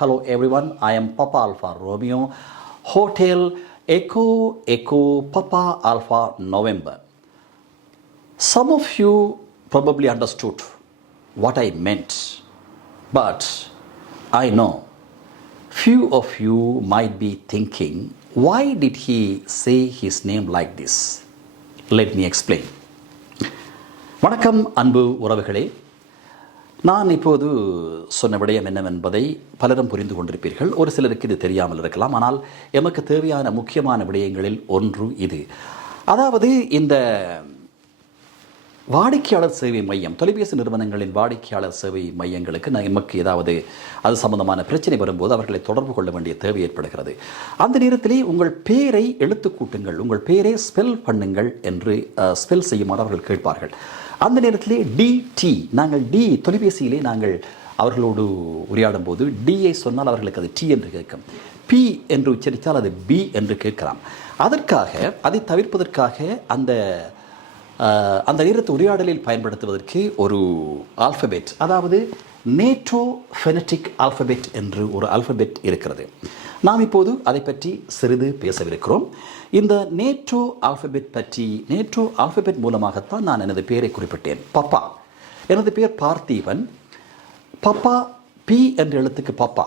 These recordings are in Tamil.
Hello everyone, I am Papa Alpha Romeo, Hotel Echo Echo Papa Alpha November. Some of you probably understood what I meant, but I know few of you might be thinking, why did he say his name like this? Let me explain. வணக்கம் அன்பு உறவுகளே, நான் இப்போது சொன்ன விடயம் என்னவென்பதை பலரும் புரிந்து கொண்டிருப்பீர்கள். ஒரு சிலருக்கு இது தெரியாமல் இருக்கலாம். ஆனால் எமக்கு தேவையான முக்கியமான விடயங்களில் ஒன்று இது. அதாவது இந்த வாடிக்கையாளர் சேவை மையம், தொலைபேசி நிறுவனங்களின் வாடிக்கையாளர் சேவை மையங்களுக்கு எமக்கு ஏதாவது அது சம்பந்தமான பிரச்சனை வரும்போது அவர்களை தொடர்பு கொள்ள வேண்டிய தேவை ஏற்படுகிறது. அந்த நேரத்திலே உங்கள் பேரை எழுத்து கூட்டுங்கள், உங்கள் பேரை ஸ்பெல் பண்ணுங்கள் என்று ஸ்பெல் செய்யுமாறு அவர்கள் கேட்பார்கள். அந்த நேரத்திலே டிடி, நாங்கள் டி தொலைபேசியிலே நாங்கள் அவர்களோடு உரையாடும் போது டியை சொன்னால் அவர்களுக்கு அது டி என்று கேட்கும், பி என்று உச்சரித்தால் அது பி என்று கேட்கலாம். அதற்காக அதை தவிர்ப்பதற்காக அந்த நேரத்து உரையாடலில் பயன்படுத்துவதற்கு ஒரு ஆல்ஃபபெட், அதாவது நேட்டோ ஃபெனட்டிக் ஆல்ஃபபெட் என்று ஒரு ஆல்ஃபபெட் இருக்கிறது. நாம் இப்போது அதை பற்றி சிறிது பேசவிருக்கிறோம். இந்த நேட்டோ ஆல்ஃபபெட் மூலமாகத்தான் நான் எனது பெயரை குறிப்பிட்டேன். பப்பா, எனது பெயர் பார்த்திபன். பப்பா, பி என்ற எழுத்துக்கு பப்பா,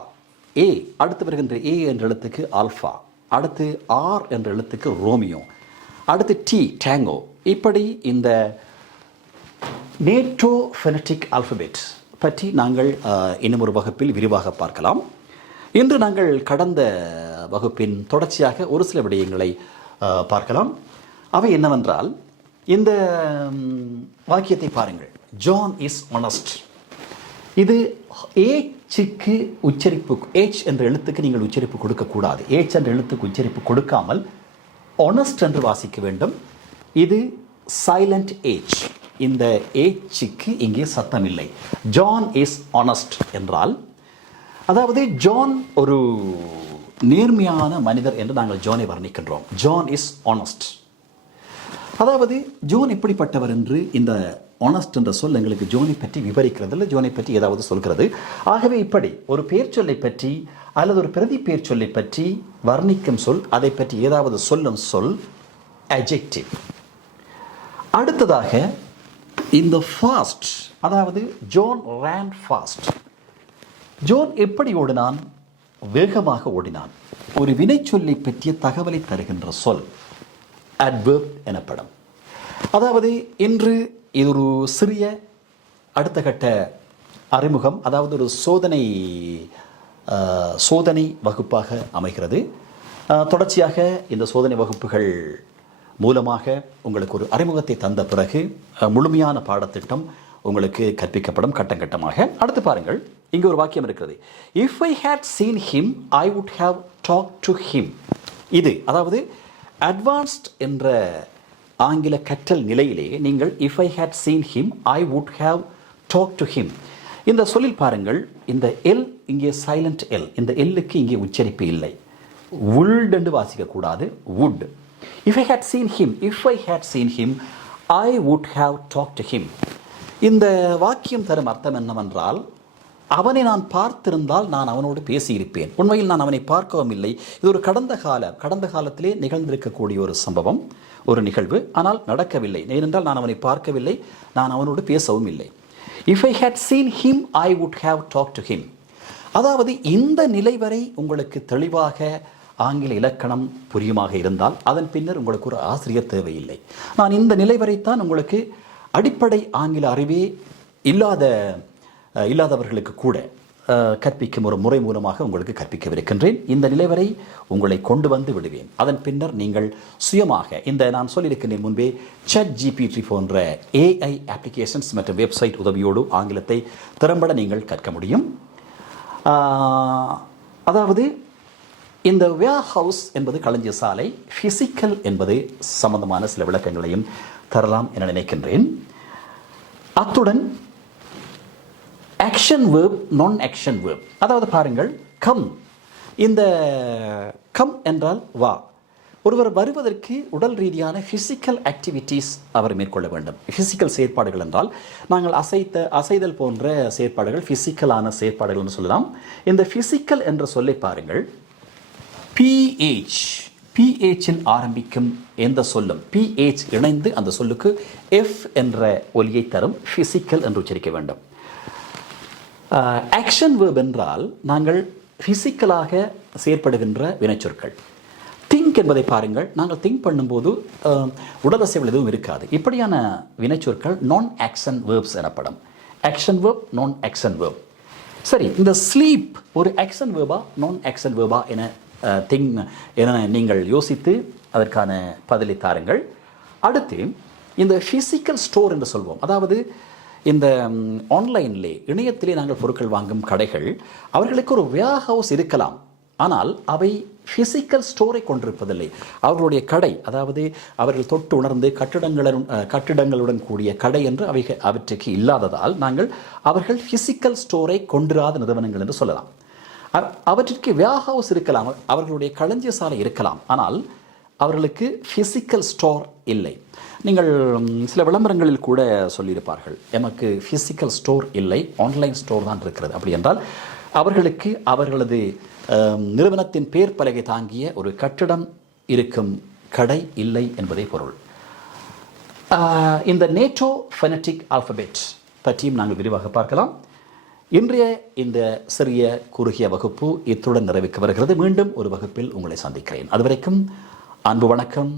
ஏ அடுத்து வருகின்ற ஏ என்ற எழுத்துக்கு ஆல்ஃபா, அடுத்து ஆர் என்ற எழுத்துக்கு ரோமியோ, அடுத்து டி டேங்கோ. இப்படி இந்த நேட்டோ ஃபெனட்டிக் ஆல்ஃபபெட் பற்றி நாங்கள் இன்னும் ஒரு வகுப்பில் விரிவாக பார்க்கலாம். இன்று நாங்கள் கடந்த வகுப்பின் தொடர்ச்சியாக ஒரு சில விடயங்களை பார்க்கலாம். அவை என்னவென்றால், இந்த வாக்கியத்தை பாருங்கள், ஜான் இஸ் ஆனஸ்ட். இது ஏச்சுக்கு உச்சரிப்பு, ஏச் என்ற எழுத்துக்கு நீங்கள் உச்சரிப்பு கொடுக்கக்கூடாது. ஏச் என்ற எழுத்துக்கு உச்சரிப்பு கொடுக்காமல் ஆனஸ்ட் என்று வாசிக்க வேண்டும். இது சைலண்ட் ஏச். இந்த ஏச்சுக்கு இங்கே சத்தம் இல்லை. ஜான் இஸ் ஆனஸ்ட் என்றால், அதாவது ஜான் ஒரு நேர்மையான மனிதர் என்று நாங்கள் ஜானை வர்ணிக்கின்றோம். John is honest. அதாவது ஜோன் எப்படிப்பட்டவர் என்று இந்த ஆனஸ்ட் என்ற சொல் எங்களுக்கு ஜோனை பற்றி விவரிக்கிறது, இல்லை ஜோனை பற்றி ஏதாவது சொல்கிறது. ஆகவே இப்படி ஒரு பெயர் சொல்லை பற்றி அல்லது ஒரு பிரதி பெயர் சொல்லை பற்றி வர்ணிக்கும் சொல், அதை பற்றி ஏதாவது சொல்லும் சொல் adjective. அடுத்ததாக இந்த ஃபாஸ்ட், அதாவது ஜோன் ran fast. ஜோன் எப்படி ஓடினான்? வேகமாக ஓடினான். ஒரு வினை சொல்லை பற்றிய தகவலை தருகின்ற சொல் adverb எனப்படும். அதாவது இன்று இது ஒரு சிறிய அடுத்த கட்ட அறிமுகம், அதாவது ஒரு சோதனை வகுப்பாக அமைகிறது. தொடர்ச்சியாக இந்த சோதனை வகுப்புகள் மூலமாக உங்களுக்கு ஒரு அறிமுகத்தை தந்த பிறகு முழுமையான பாடத்திட்டம் உங்களுக்கு கற்பிக்கப்படும் கட்டம் கட்டமாக. அடுத்து பாருங்கள், இங்கே ஒரு வாக்கியம் இருக்கிறது. If I had seen him I would have talk to him. இது அதாவது அட்வான்ஸ்ட் என்ற ஆங்கில கற்றல் நிலையிலே நீங்கள் if I had seen him I would have talk to him. இந்த சொல்லில் பாருங்கள், இந்த எல் இங்கே சைலண்ட் எல், இந்த எல்லுக்கு இங்கே உச்சரிப்பு இல்லை. வுல்ட் என்று வாசிக்கக்கூடாது, would. If I had seen him, I would have talked to him. இந்த வாக்கியம் தரும் அர்த்தம் என்னவென்றால், அவனை நான் பார்த்திருந்தால் நான் அவனோடு பேசியிருப்பேன். உண்மையில் நான் அவனை பார்க்கவும் இல்லை. இது ஒரு கடந்த காலத்திலே நிகழ்ந்திருக்கக்கூடிய ஒரு சம்பவம், ஒரு நிகழ்வு. ஆனால் நடக்கவில்லை. ஏனென்றால் நான் அவனை பார்க்கவில்லை, நான் அவனோடு பேசவும் இல்லை. If I had seen him, I would have talked to him. அதாவது இந்த நிலை வரை உங்களுக்கு தெளிவாக ஆங்கில இலக்கணம் புரியுமாக இருந்தால் அதன் பின்னர் உங்களுக்கு ஒரு ஆசிரியர் தேவையில்லை. நான் இந்த நிலை வரைத்தான் உங்களுக்கு அடிப்படை ஆங்கில அறிவே இல்லாதவர்களுக்கு கூட கற்பிக்கும் ஒரு முறை மூலமாக உங்களுக்கு கற்பிக்கவிருக்கின்றேன். இந்த நிலை வரை உங்களை கொண்டு வந்து விடுவேன். அதன் பின்னர் நீங்கள் சுயமாக இந்த நான் சொல்லியிருக்கின்றேன் முன்பே ChatGPT போன்ற AI அப்ளிகேஷன்ஸ் மற்றும் வெப்சைட் உதவியோடு ஆங்கிலத்தை திறம்பட நீங்கள் கற்க முடியும். அதாவது இந்த வேர்ஹவுஸ் என்பது களஞ்சிய சாலை, ஃபிசிக்கல் என்பது சம்பந்தமான சில விளக்கங்களையும் தரலாம் என நினைக்கின்றேன். அத்துடன் ஆக்ஷன் வேர்ப், நான் ஆக்ஷன் வேர்ப். அதாவது பாருங்கள், கம், இந்த கம் என்றால் வா, ஒருவர் வருவதற்கு உடல் ரீதியான ஃபிசிக்கல் ஆக்டிவிட்டீஸ் அவர் மேற்கொள்ள வேண்டும். ஃபிசிக்கல் செயற்பாடுகள் என்றால் நாங்கள் அசைதல் போன்ற செயற்பாடுகள் ஃபிசிக்கலான செயற்பாடுகள் என்று சொல்லலாம். இந்த ஃபிசிக்கல் என்ற சொல்லை பாருங்கள். பிஹெச்சில் ஆரம்பிக்கும் எந்த சொல்லும் பிஹெச் இணைந்து அந்த சொல்லுக்கு எஃப் என்ற ஒலியை தரும். ஃபிசிக்கல் என்று உச்சரிக்க வேண்டும். ஆக்ஷன் வேர்ப் என்றால் நாங்கள் ஃபிசிக்கலாக செயற்படுகின்ற வினைச்சொற்கள். திங்க் என்பதை பாருங்கள். நாங்கள் திங்க் பண்ணும்போது உடலசைவில் எதுவும் இருக்காது. இப்படியான வினைச்சொற்கள் நான் ஆக்ஷன் வேர்ப்ஸ் எனப்படும். ஆக்ஷன் வேர்ப், நான் ஆக்ஷன் வேர்ப். சரி, இந்த ஸ்லீப் ஒரு ஆக்ஷன் வேர்பா நான் ஆக்ஷன் வேர்பா என நீங்கள் யோசித்து அதற்கான பதிலை தாருங்கள். அடுத்து இந்த ஃபிசிக்கல் ஸ்டோர் என்று சொல்வோம். அதாவது இந்த ஆன்லைனிலே இணையத்திலே நாங்கள் பொருட்கள் வாங்கும் கடைகள், அவர்களுக்கு ஒரு வேர் ஹவுஸ் இருக்கலாம், ஆனால் அவை ஃபிசிக்கல் ஸ்டோரை கொண்டிருப்பதில்லை. அவர்களுடைய கடை, அதாவது அவர்கள் தொட்டு உணர்ந்து கட்டிடங்களுடன் கூடிய கடை என்று அவற்றுக்கு இல்லாததால் அவர்கள் ஃபிசிக்கல் ஸ்டோரை கொண்டிராத நிறுவனங்கள் என்று சொல்லலாம். அவற்றிற்கு வேர் ஹவுஸ் இருக்கலாம், அவர்களுடைய களஞ்சிய சாலை இருக்கலாம், ஆனால் அவர்களுக்கு ஃபிசிக்கல் ஸ்டோர் இல்லை. நீங்கள் சில விளம்பரங்களில் கூட சொல்லியிருப்பார்கள், எமக்கு ஃபிசிக்கல் ஸ்டோர் இல்லை, ஆன்லைன் ஸ்டோர் தான் இருக்கிறது. அப்படி என்றால் அவர்களுக்கு அவர்களது நிறுவனத்தின் பேர் பலகை தாங்கிய ஒரு கட்டிடம் இருக்கும் கடை இல்லை என்பதே பொருள். இந்த நேட்டோ ஃபெனட்டிக் ஆல்பபெட் பற்றியும் நாங்கள் விரிவாக பார்க்கலாம். இன்றைய இந்த சிறிய குறுகிய வகுப்பு இத்துடன் நிறைவுக்கு வருகிறது. மீண்டும் ஒரு வகுப்பில் உங்களை சந்திக்கிறேன். அதுவரைக்கும் அன்பு வணக்கம்.